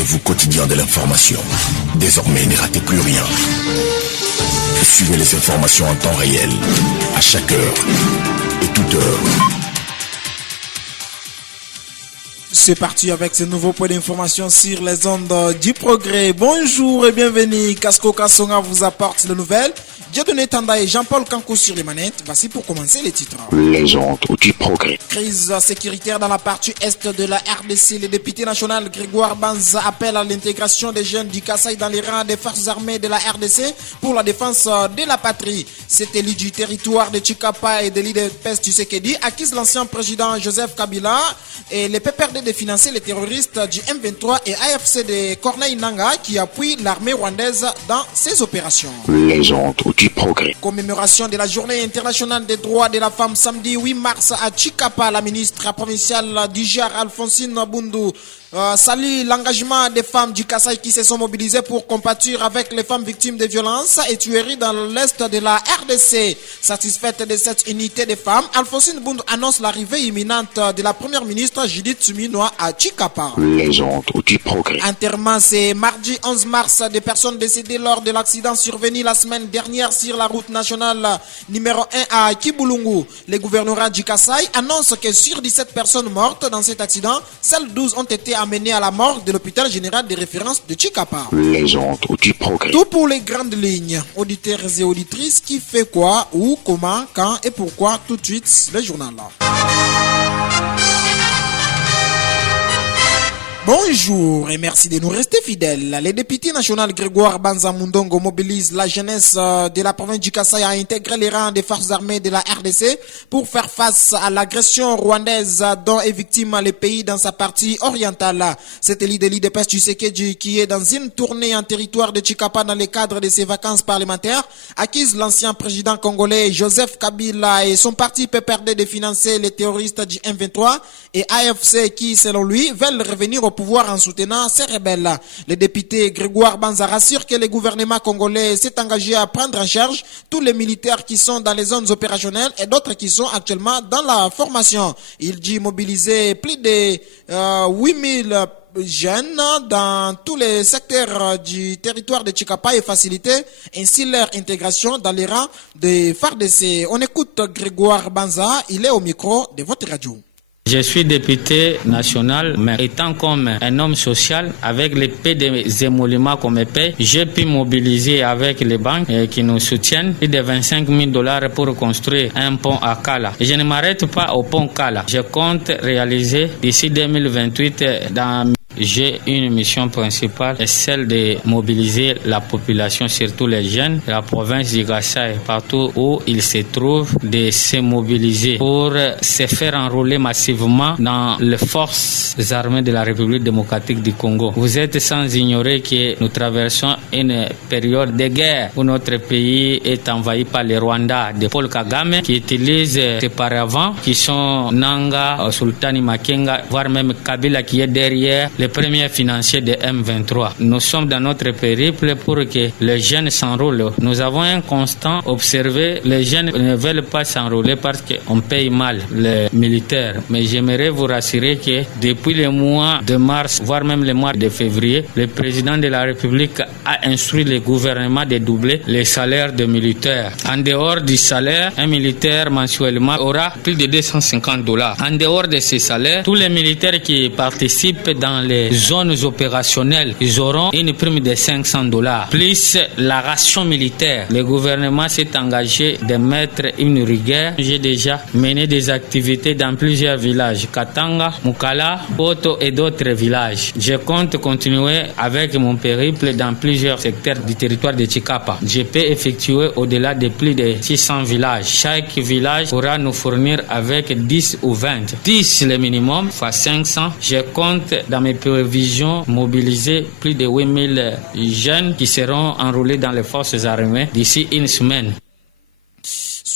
rendez-vous quotidien de l'information. Désormais, ne ratez plus rien. Suivez les informations en temps réel, à chaque heure et toute heure. C'est parti avec ce nouveau point d'information sur les ondes du progrès. Bonjour et bienvenue. Casco Kassonga vous apporte les nouvelles. Dieudonné Tanda et Jean-Paul Kanko sur les manettes. Voici pour commencer les titres. Les ondes du progrès. Crise sécuritaire dans la partie est de la RDC. Le député national Grégoire Banza appelle à l'intégration des jeunes du Kasaï dans les rangs des forces armées de la RDC pour la défense de la patrie. Cet élu du territoire de Chikapa et de l'île de Pest du Sekedi accuse l'ancien président Joseph Kabila et les PPRD de financer les terroristes du M23 et AFC de Corneille Nangaa qui appuient l'armée rwandaise dans ses opérations. Les ondes du progrès. Commémoration de la journée internationale des droits de la femme samedi 8 mars à Chikapa. La ministre provinciale d'Ijar, Alphonsine Boundou, salue l'engagement des femmes du Kasaï qui se sont mobilisées pour compatir avec les femmes victimes de violences et tueries dans l'est de la RDC. Satisfaite de cette unité des femmes, Alphonsine Boundou annonce l'arrivée imminente de la première ministre Judith Suminwa à Chikapa. Les ondes du progrès. Enterrement, c'est mardi 11 mars des personnes décédées lors de l'accident survenu la semaine dernière sur la route nationale numéro 1 à Kibulungu. Le gouvernorat du Kasaï annonce que sur 17 personnes mortes dans cet accident, seules 12 ont été amenées à la morgue de l'hôpital général de référence de Chikapa. Les ondes du progrès. Tout pour les grandes lignes. Auditeurs et auditrices, qui fait quoi, où, comment, quand et pourquoi, tout de suite, le journal là. Bonjour et merci de nous rester fidèles. Les députés national Grégoire Banza Mundongo mobilisent la jeunesse de la province du Kasaï à intégrer les rangs des forces armées de la RDC pour faire face à l'agression rwandaise dont est victime le pays dans sa partie orientale. C'est l'île de Pest du Sekedi qui est dans une tournée en territoire de Chikapa dans le cadre de ses vacances parlementaires accuse l'ancien président congolais Joseph Kabila et son parti PPRD de financer les terroristes du M23 et AFC qui, selon lui, veulent revenir au pouvoir en soutenant ces rebelles. Le député Grégoire Banza rassure que le gouvernement congolais s'est engagé à prendre en charge tous les militaires qui sont dans les zones opérationnelles et d'autres qui sont actuellement dans la formation. Il dit mobiliser plus de 8000 jeunes dans tous les secteurs du territoire de Chikapa et faciliter ainsi leur intégration dans les rangs des FARDC. On écoute Grégoire Banza, il est au micro de votre radio. Je suis député national, mais étant comme un homme social, avec les paix des émoluments qu'on me paye, j'ai pu mobiliser avec les banques qui nous soutiennent plus de $25,000 pour construire un pont à Kala. Je ne m'arrête pas au pont Kala. Je compte réaliser d'ici 2028 dans... J'ai une mission principale, celle de mobiliser la population, surtout les jeunes de la province du Kasaï, partout où ils se trouvent, de se mobiliser pour se faire enrôler massivement dans les forces armées de la République démocratique du Congo. Vous êtes sans ignorer que nous traversons une période de guerre où notre pays est envahi par les Rwandais de Paul Kagame qui utilisent ses paravents qui sont Nanga, Sultani Makenga, voire même Kabila qui est derrière les premiers financiers de M23. Nous sommes dans notre périple pour que les jeunes s'enrôlent. Nous avons un constant observé, les jeunes ne veulent pas s'enrôler parce qu'on paye mal les militaires. Mais j'aimerais vous rassurer que depuis le mois de mars, voire même le mois de février, le président de la République a instruit le gouvernement de doubler les salaires des militaires. En dehors du salaire, un militaire mensuellement aura plus de $250. En dehors de ces salaires, tous les militaires qui participent dans les zones opérationnelles, ils auront une prime de $500. Plus la ration militaire. Le gouvernement s'est engagé de mettre une rigueur. J'ai déjà mené des activités dans plusieurs villages, Katanga, Mukala, Poto et d'autres villages. Je compte continuer avec mon périple dans plusieurs secteurs du territoire de Chikapa. Je peux effectuer au-delà de plus de 600 villages. Chaque village pourra nous fournir avec 10 ou 20. 10 le minimum, fois 500. Je compte dans mes prévisions mobiliser plus de 8000 jeunes qui seront enrôlés dans les forces armées d'ici une semaine.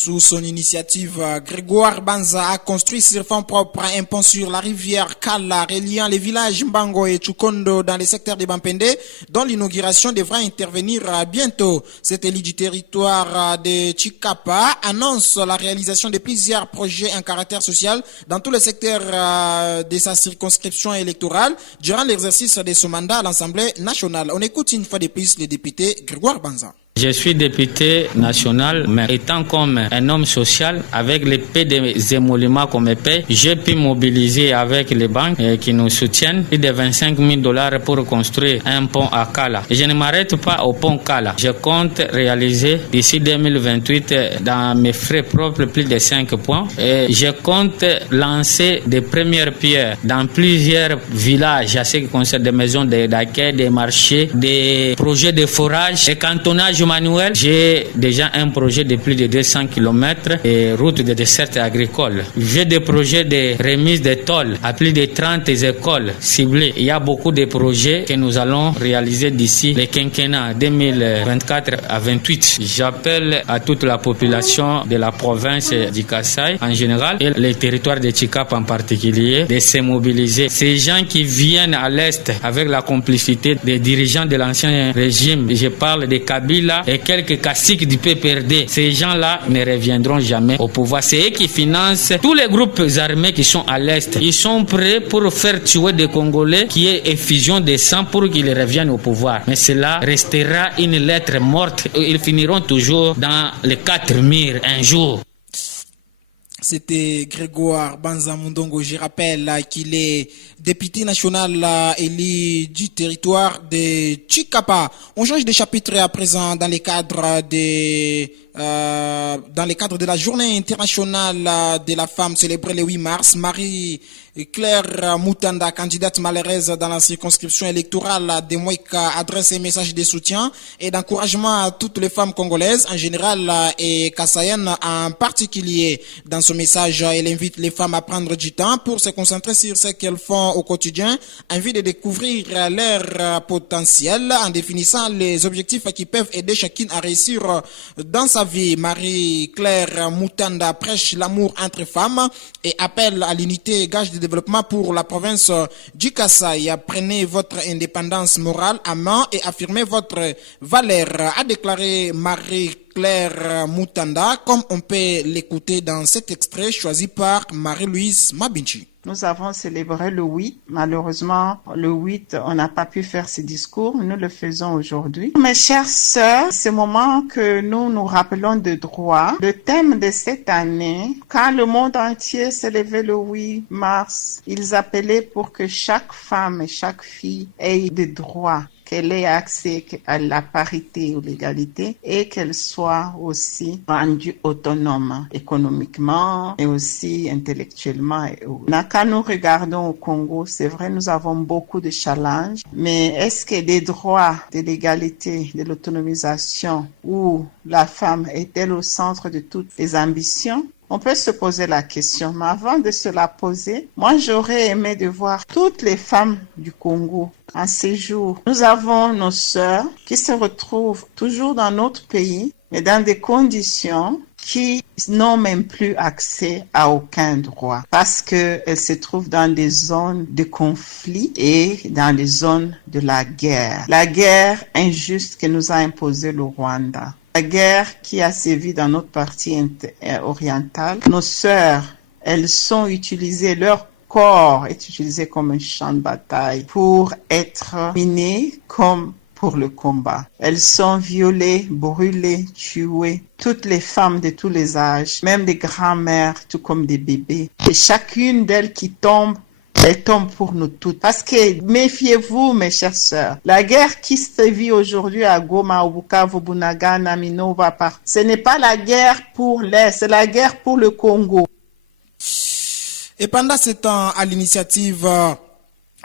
Sous son initiative, Grégoire Banza a construit sur fonds propres un pont sur la rivière Kala reliant les villages Mbango et Chukondo dans les secteurs de Bampende, dont l'inauguration devra intervenir bientôt. Cet élu du territoire de Chikapa annonce la réalisation de plusieurs projets en caractère social dans tous les secteurs de sa circonscription électorale durant l'exercice de son mandat à l'Assemblée nationale. On écoute une fois de plus le député Grégoire Banza. Je suis député national, mais étant comme un homme social, avec les peu des émoluments qu'on me paye, j'ai pu mobiliser avec les banques qui nous soutiennent plus de 25 000 $ pour construire un pont à Kala. Et je ne m'arrête pas au pont Kala. Je compte réaliser d'ici 2028 dans mes frais propres plus de 5 points. Et je compte lancer des premières pierres dans plusieurs villages, à ce qui concerne des maisons d'accueil, des marchés, des projets de forage, des cantonnages manuel. J'ai déjà un projet de plus de 200 km et route de dessert agricole. J'ai des projets de remise de tôles à plus de 30 écoles ciblées. Il y a beaucoup de projets que nous allons réaliser d'ici le quinquennat 2024 à 28. J'appelle à toute la population de la province du Kasaï en général et les territoires de Chikap en particulier de se mobiliser. Ces gens qui viennent à l'Est avec la complicité des dirigeants de l'ancien régime, je parle de Kabila et quelques caciques du PPRD, ces gens-là ne reviendront jamais au pouvoir. C'est eux qui financent tous les groupes armés qui sont à l'Est. Ils sont prêts pour faire tuer des Congolais qui est effusion de sang pour qu'ils reviennent au pouvoir. Mais cela restera une lettre morte. Ils finiront toujours dans les 4 murs un jour. C'était Grégoire Banza Mundongo. Je rappelle qu'il est député national élu du territoire de Chikapa. On change de chapitre à présent dans le cadre de la journée internationale de la femme célébrée le 8 mars. Marie-Claire Moutanda, candidate malheureuse dans la circonscription électorale de Mouika, adresse un message de soutien et d'encouragement à toutes les femmes congolaises en général et kassayennes en particulier. Dans ce message, elle invite les femmes à prendre du temps pour se concentrer sur ce qu'elles font au quotidien, en vue de découvrir leur potentiel en définissant les objectifs qui peuvent aider chacune à réussir dans sa vie. Marie-Claire Moutanda prêche l'amour entre femmes et appelle à l'unité, gage de développement pour la province du Kasaï. Prenez votre indépendance morale à main et affirmez votre valeur, a déclaré Marie-Claire Moutanda, comme on peut l'écouter dans cet extrait choisi par Marie-Louise Mabinchi. Nous avons célébré le 8. Malheureusement, le 8, on n'a pas pu faire ce discours. Nous le faisons aujourd'hui. Mes chères sœurs, c'est le moment que nous nous rappelons de droits. Le thème de cette année, quand le monde entier s'est levé le 8 mars, ils appelaient pour que chaque femme et chaque fille ait des droits, qu'elle ait accès à la parité ou l'égalité et qu'elle soit aussi rendue autonome économiquement et aussi intellectuellement. Quand nous regardons au Congo, c'est vrai, nous avons beaucoup de challenges, mais est-ce que des droits de l'égalité, de l'autonomisation où la femme est-elle au centre de toutes les ambitions? On peut se poser la question, mais avant de se la poser, moi j'aurais aimé de voir toutes les femmes du Congo en ces jours. Nous avons nos sœurs qui se retrouvent toujours dans notre pays, mais dans des conditions qui n'ont même plus accès à aucun droit parce qu'elles se trouvent dans des zones de conflit et dans des zones de la guerre. La guerre injuste que nous a imposée le Rwanda. La guerre qui a sévi dans notre partie orientale. Nos sœurs, elles sont utilisées, leur corps est utilisé comme un champ de bataille pour être miné comme pour le combat. Elles sont violées, brûlées, tuées. Toutes les femmes de tous les âges, même des grands-mères, tout comme des bébés. Et chacune d'elles qui tombe, elle tombe pour nous toutes. Parce que, méfiez-vous, mes chères sœurs, la guerre qui se vit aujourd'hui à Goma, au Bukavu, Bunagana, Minova, ce n'est pas la guerre pour l'Est, c'est la guerre pour le Congo. Et pendant ce temps, à l'initiative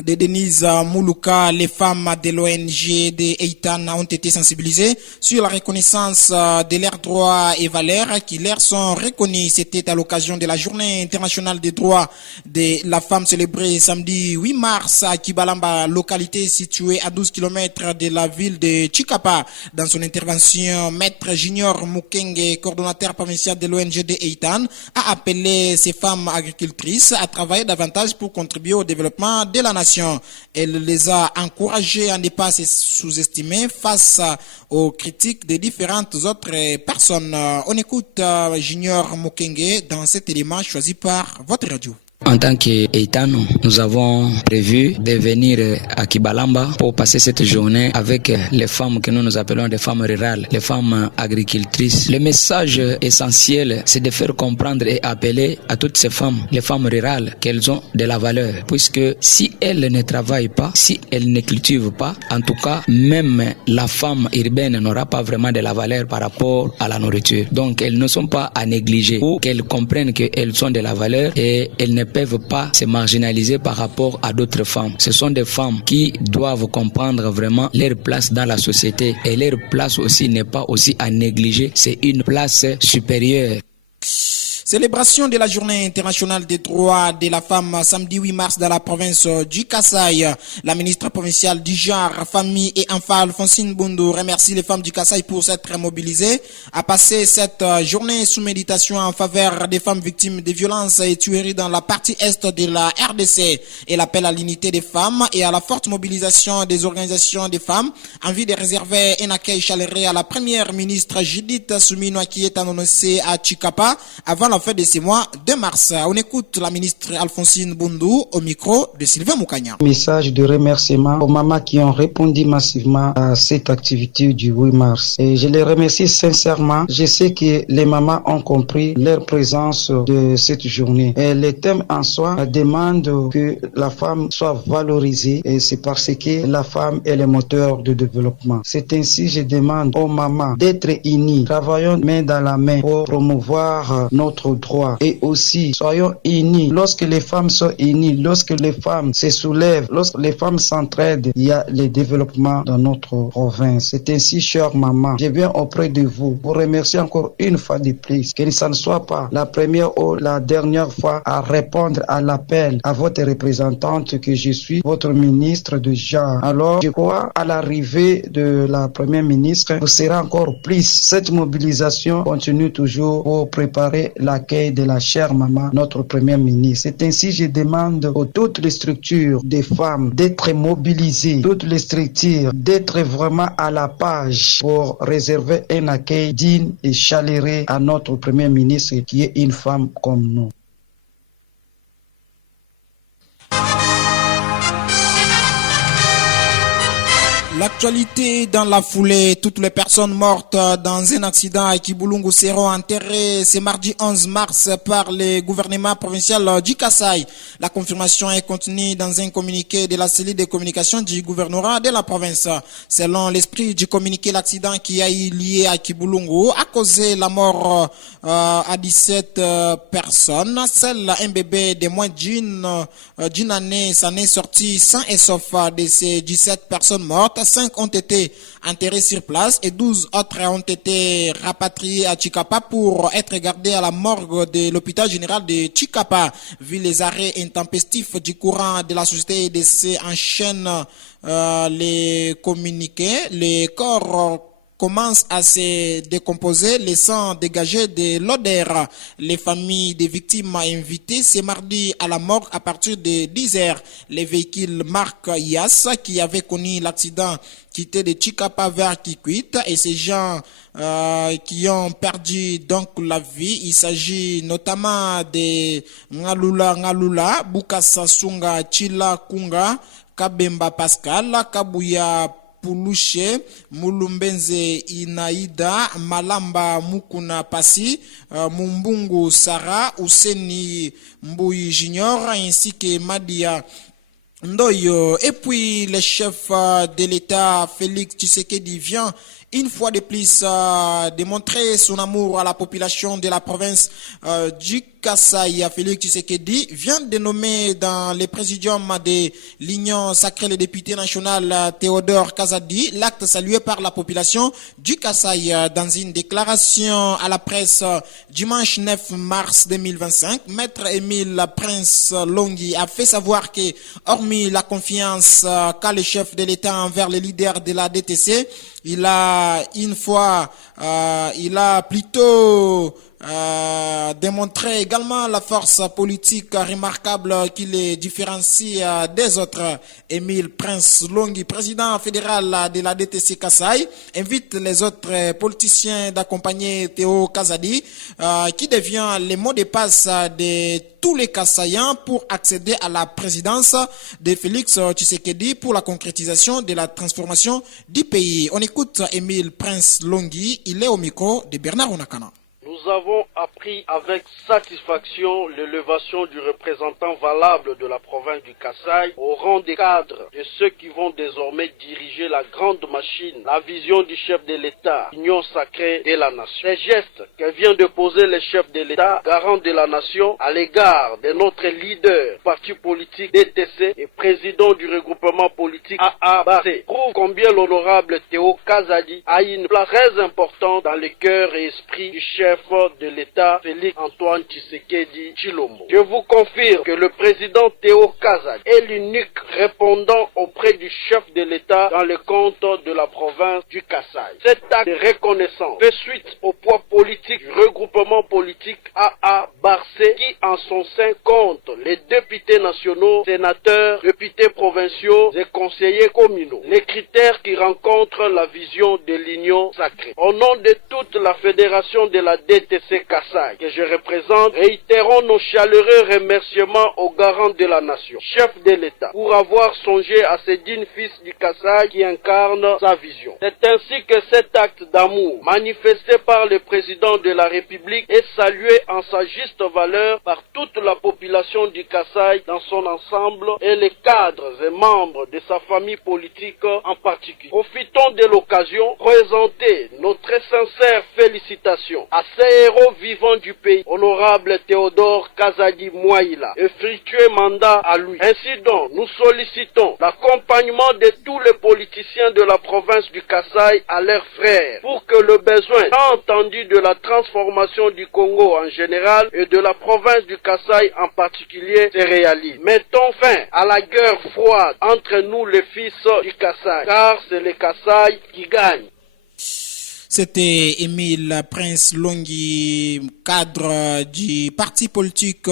de Denise Moulouka, les femmes de l'ONG de Eitan ont été sensibilisées sur la reconnaissance de leurs droits et valeurs qui leur sont reconnus. C'était à l'occasion de la Journée internationale des droits de la femme célébrée samedi 8 mars à Kibalamba, localité située à 12 km de la ville de Chikapa. Dans son intervention, Maître Junior Mukenge, coordonnateur provincial de l'ONG de Eitan, a appelé ces femmes agricultrices à travailler davantage pour contribuer au développement de la nation. Elle les a encouragés à ne pas se sous-estimer face aux critiques de différentes autres personnes. On écoute Junior Mukenge dans cet élément choisi par votre radio. En tant qu'Eitano, nous avons prévu de venir à Kibalamba pour passer cette journée avec les femmes que nous appelons des femmes rurales, les femmes agricultrices. Le message essentiel, c'est de faire comprendre et appeler à toutes ces femmes, les femmes rurales, qu'elles ont de la valeur. Puisque si elles ne travaillent pas, si elles ne cultivent pas, en tout cas, même la femme urbaine n'aura pas vraiment de la valeur par rapport à la nourriture. Donc, elles ne sont pas à négliger ou qu'elles comprennent qu'elles ont de la valeur et elles ne peuvent pas se marginaliser par rapport à d'autres femmes. Ce sont des femmes qui doivent comprendre vraiment leur place dans la société et leur place aussi n'est pas aussi à négliger, c'est une place supérieure. Célébration de la Journée internationale des droits de la femme samedi 8 mars dans la province du Kasaï. La ministre provinciale du genre, famille et enfants Alphonsine Boundou remercie les femmes du Kasaï pour s'être mobilisées à passer cette journée sous méditation en faveur des femmes victimes de violences et tueries dans la partie est de la RDC. Elle appelle à l'unité des femmes et à la forte mobilisation des organisations des femmes en vue de réserver un accueil chaleureux à la première ministre Judith Suminwa qui est annoncée à Chikapa avant la fin de ce mois de mars. On écoute la ministre Alphonsine Boundou au micro de Sylvain Moukanya. Message de remerciement aux mamans qui ont répondu massivement à cette activité du 8 mars. Et je les remercie sincèrement. Je sais que les mamans ont compris leur présence de cette journée. Et le thème en soi demande que la femme soit valorisée et c'est parce que la femme est le moteur de développement. C'est ainsi je demande aux mamans d'être unies. Travaillons main dans la main pour promouvoir notre droit et aussi soyons unis. Lorsque les femmes sont unies, lorsque les femmes se soulèvent, lorsque les femmes s'entraident, il y a le développement dans notre province. C'est ainsi, chère maman, je viens auprès de vous pour remercier encore une fois de plus que ça ne soit pas la première ou la dernière fois à répondre à l'appel à votre représentante que je suis, votre ministre de genre. Alors, je crois à l'arrivée de la première ministre, vous serez encore plus. Cette mobilisation continue toujours pour préparer l'accueil de la chère maman, notre première ministre. C'est ainsi je demande à toutes les structures des femmes d'être mobilisées, toutes les structures d'être vraiment à la page pour réserver un accueil digne et chaleureux à notre première ministre qui est une femme comme nous. L'actualité dans la foulée, toutes les personnes mortes dans un accident à Kibulungu seront enterrées ce mardi 11 mars par le gouvernement provincial du Kasaï. La confirmation est contenue dans un communiqué de la cellule de communication du gouvernorat de la province. Selon l'esprit du communiqué, l'accident qui a eu lieu à Kibulungu a causé la mort à 17 personnes. Seul un bébé de moins d'une année s'en est sorti sain et sauf. De ces 17 personnes mortes, 5 ont été enterrés sur place et 12 autres ont été rapatriés à Chikapa pour être gardés à la morgue de l'hôpital général de Chikapa. Vu les arrêts intempestifs du courant de la société EDC enchaînent les communiqués, les corps commence à se décomposer, laissant dégager de l'odeur. Les familles des victimes invitées ce mardi à la morgue à partir de 10h. Les véhicules marque IAS qui avaient connu l'accident quittaient de Chikapa vers Kikwit et ces gens qui ont perdu donc la vie. Il s'agit notamment de Ngalula, Bukasa Sunga, Chila Kunga, Kabemba Pascal, Kabuya Puluche, Mulumbenze Inaida, Malamba Mukuna Pasi, Mumbungu Sara, Ouseni Mbouy Junior, ainsi que Madia Ndoyo. Et puis le chef de l'État, Félix Tshisekedi, vient une fois de plus démontrer son amour à la population de la province du Kasaï. Félix Tshisekedi vient de nommer dans le présidium de l'Union sacrée le député national Théodore Kazadi, l'acte salué par la population du Kasaï. Dans une déclaration à la presse dimanche 9 mars 2025, Maître Émile Prince Longhi a fait savoir que, hormis la confiance qu'a le chef de l'État envers les leaders de la DTC, il a plutôt démontrer également la force politique remarquable qui les différencie des autres. Émile Prince Longhi, président fédéral de la DTC Kasaï, invite les autres politiciens d'accompagner Théo Kazadi, qui devient le mot de passe de tous les Kasaïens pour accéder à la présidence de Félix Tshisekedi pour la concrétisation de la transformation du pays. On écoute Émile Prince Longhi, il est au micro de Bernard Onakana. Nous avons appris avec satisfaction l'élévation du représentant valable de la province du Kasaï au rang des cadres de ceux qui vont désormais diriger la grande machine, la vision du chef de l'État, l'union sacrée de la nation. Ces gestes que vient de poser le chef de l'État, garant de la nation, à l'égard de notre leader, parti politique DTC et président du regroupement politique AABC, prouve combien l'honorable Théo Kazadi a une place très importante dans le cœur et esprit du chef de l'État, Félix Antoine Tshisekedi Tshilombo. Je vous confirme que le président Théo Kazadi est l'unique répondant auprès du chef de l'État dans le compte de la province du Kasaï. Cet acte de reconnaissance fait suite au poids politique du regroupement politique AA-Barcé qui en son sein compte les députés nationaux, sénateurs, députés provinciaux et conseillers communaux. Les critères qui rencontrent la vision de l'union sacrée. Au nom de toute la fédération de la DTC Kasaï que je représente, réitérons nos chaleureux remerciements aux garants de la nation, chef de l'État, pour avoir songé à ce digne fils du Kasaï qui incarne sa vision. C'est ainsi que cet acte d'amour, manifesté par le président de la République, est salué en sa juste valeur par toute la population du Kasaï dans son ensemble et les cadres et membres de sa famille politique en particulier. Profitons de l'occasion pour présenter nos très sincères félicitations à ces héros vivants du pays, honorable Théodore Kazadi Mouaïla, et fructueux mandat à lui. Ainsi donc, nous sollicitons l'accompagnement de tous les politiciens de la province du Kasaï à leurs frères, pour que le besoin, tant entendu, de la transformation du Congo en général et de la province du Kasaï en particulier se réalise. Mettons fin à la guerre froide entre nous les fils du Kasaï, car c'est le Kasaï qui gagne. C'était Émile Prince Longhi, cadre du parti politique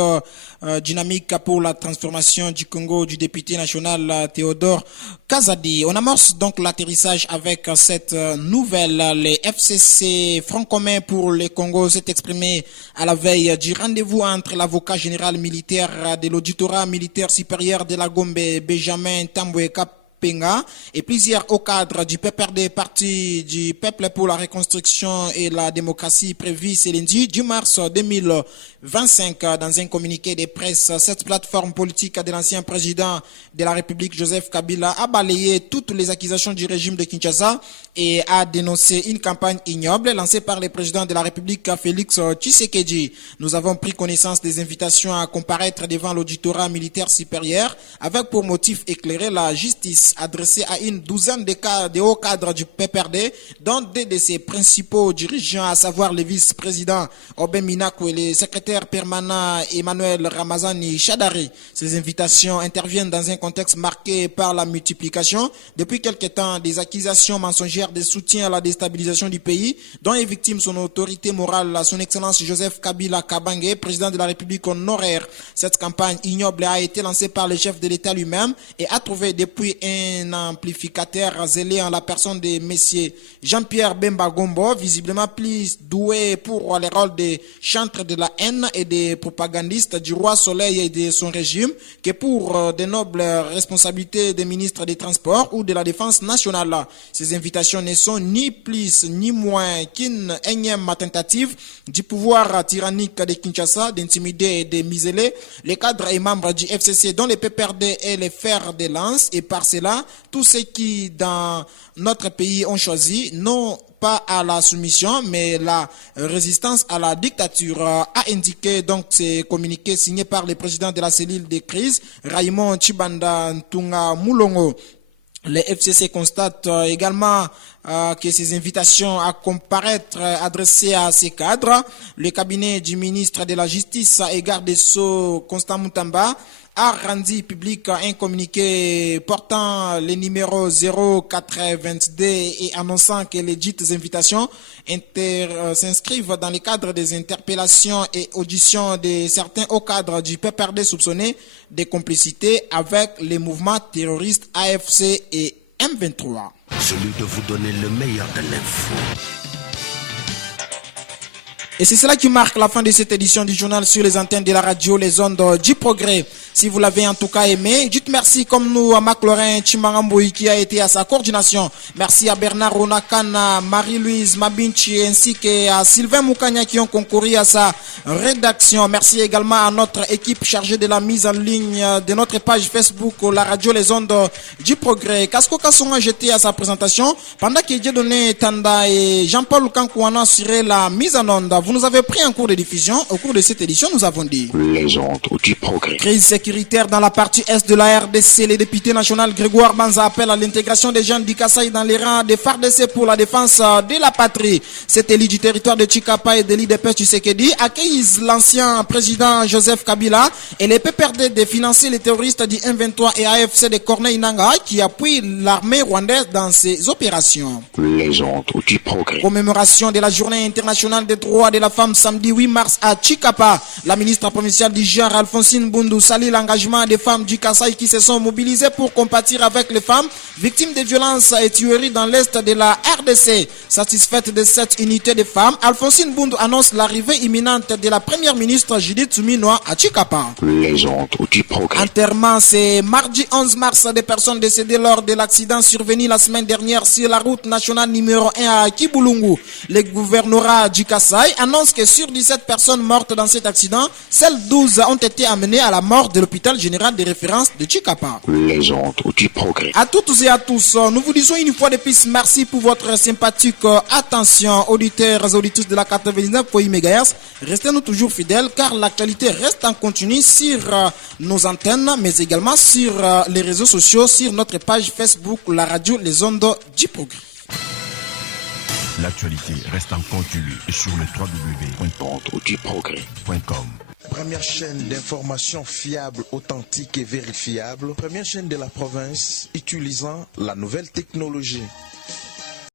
dynamique pour la transformation du Congo du député national Théodore Kazadi. On amorce donc l'atterrissage avec cette nouvelle. Les FCC Front commun pour le Congo s'est exprimé à la veille du rendez-vous entre l'avocat général militaire de l'auditorat militaire supérieur de la Gombe, Benjamin Tambwe Penga, et plusieurs hauts cadres du PPRD, Parti du Peuple pour la Reconstruction et la Démocratie, prévu ce lundi 10 mars 2025. Dans un communiqué de presse, cette plateforme politique de l'ancien président de la République, Joseph Kabila, a balayé toutes les accusations du régime de Kinshasa et a dénoncé une campagne ignoble lancée par le président de la République, Félix Tshisekedi. Nous avons pris connaissance des invitations à comparaître devant l'auditorat militaire supérieur avec pour motif éclairer la justice adressée à une douzaine de hauts cadres du PPRD, dont deux de ses principaux dirigeants, à savoir le vice-président Obem Minakou et le secrétaire permanent Emmanuel Ramazani Chadari. Ces invitations interviennent dans un contexte marqué par la multiplication depuis quelque temps des accusations mensongères de soutien à la déstabilisation du pays, dont est victime son autorité morale, son excellence Joseph Kabila Kabange, président de la République honoraire. Cette campagne ignoble a été lancée par le chef de l'État lui-même et a trouvé depuis un amplificateur zélé en la personne de messieurs Jean-Pierre Bemba Gombo, visiblement plus doué pour les rôles de chantre de la haine et de propagandiste du roi Soleil et de son régime, que pour de nobles responsabilités des ministres des Transports ou de la Défense nationale. Ces invitations ne sont ni plus ni moins qu'une énième tentative du pouvoir tyrannique de Kinshasa d'intimider et de museler les cadres et membres du FCC dont les PPRD est les fers de lance, et par cela, tous ceux qui, dans notre pays, ont choisi, non pas à la soumission, mais la résistance à la dictature, a indiqué donc ces communiqués signés par le président de la cellule de crise, Raymond Chibanda Ntunga Moulongo. Les FCC constatent également que ces invitations à comparaître adressées à ces cadres. Le cabinet du ministre de la Justice et garde des Sceaux, Constant Moutamba, a rendu public un communiqué portant les numéros 0422 et annonçant que les dites invitations s'inscrivent dans le cadre des interpellations et auditions de certains hauts cadres du PPRD soupçonnés de complicité avec les mouvements terroristes AFC et M23. Celui de vous donner le meilleur de l'info. Et c'est cela qui marque la fin de cette édition du journal sur les antennes de la radio, les ondes du progrès. Si vous l'avez en tout cas aimé, dites merci comme nous à Mac-Laurin Chimangamboui qui a été à sa coordination. Merci à Bernard Ronakana, Marie-Louise Mabinchi ainsi qu'à Sylvain Moukania qui ont concouru à sa rédaction. Merci également à notre équipe chargée de la mise en ligne de notre page Facebook, la radio Les Ondes du Progrès. Kasko Kassonga jeté à sa présentation pendant que Dieudonné Tanda et Jean-Paul Kankouana assuraient la mise en onde. Vous nous avez pris en cours de diffusion. Au cours de cette édition, nous avons dit Les Ondes du Progrès. Crise sécuritaire dans la partie est de la RDC. Le député national Grégoire Banza appelle à l'intégration des jeunes du Kasaï dans les rangs des FARDC pour la défense de la patrie. Cet élu du territoire de Chikapa et de l'IDPS Tshisekedi accueillent l'ancien président Joseph Kabila et les PPRD de financer les terroristes du M23 et AFC de Corneille Nangaa qui appuient l'armée rwandaise dans ses opérations. Les Ondes du Progrès. Commémoration de la journée internationale des droits de la femme samedi 8 mars à Chikapa. La ministre provinciale du genre Alphonsine Bundu salue l'engagement des femmes du Kasaï qui se sont mobilisées pour compatir avec les femmes victimes de violences et tueries dans l'est de la RDC. Satisfaite de cette unité de femmes, Alphonsine Bundu annonce l'arrivée imminente de la première ministre Judith Suminwa à Chikapa. Les Ondes du Progrès. Enterrement, c'est mardi 11 mars des personnes décédées lors de l'accident survenu la semaine dernière sur la route nationale numéro 1 à Kibulungu. Le gouvernorat du Kasaï annonce que sur 17 personnes mortes dans cet accident, seules 12 ont été amenées à la mort de l'hôpital général de référence de Chikapa. Les Ondes du Progrès. À toutes et à tous, nous vous disons une fois de plus merci pour votre sympathique attention, auditeurs et auditrices de la 99.1 MHz. Restez-nous toujours fidèles car l'actualité reste en continu sur nos antennes, mais également sur les réseaux sociaux, sur notre page Facebook, la radio Les Ondes du Progrès. L'actualité reste en continu sur le www.ondeduprogrès.com. Première chaîne d'information fiable, authentique et vérifiable. Première chaîne de la province utilisant la nouvelle technologie.